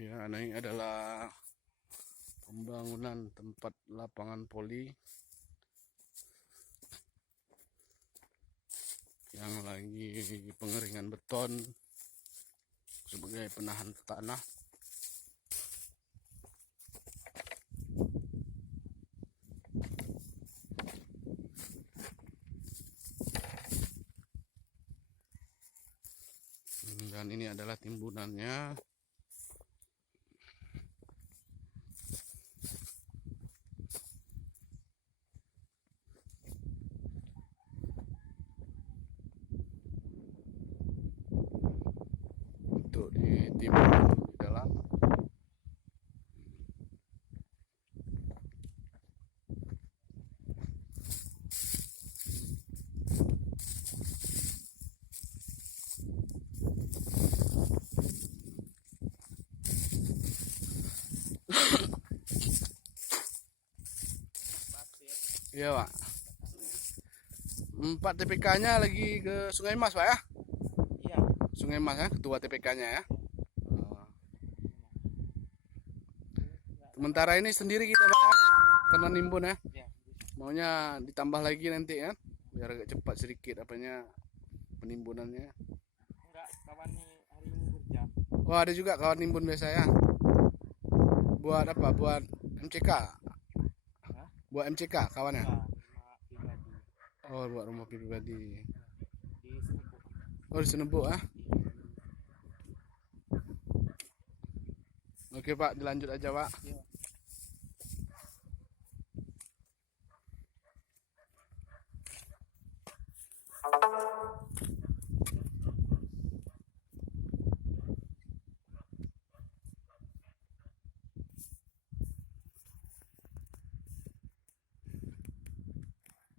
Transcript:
Ya, ini adalah pembangunan tempat lapangan voli yang lagi pengeringan beton sebagai penahan tanah. Dan ini adalah timbunannya. Untuk ditimbun di dalam. Iya, Pak. 4 TPK-nya lagi ke Sungai Mas, Pak ya? Iya. Sungai Mas ya, ketua TPK-nya ya. Sementara ini sendiri kita, Pak ya, karena nimbun ya. Iya. Maunya ditambah lagi nanti ya, biar agak cepat sedikit apanya penimbunannya. Enggak, kawan nih hari ini kerja. Oh, ada juga kawan nimbun biasa ya. Buat apa? Buat MCK. Hah? Buat MCK kawannya. Enggak, rumah pribadi Oh, buat rumah pribadi. di Senebu. Oh, di Senebuk ah. Oke, Pak, dilanjut aja, Pak. Iya.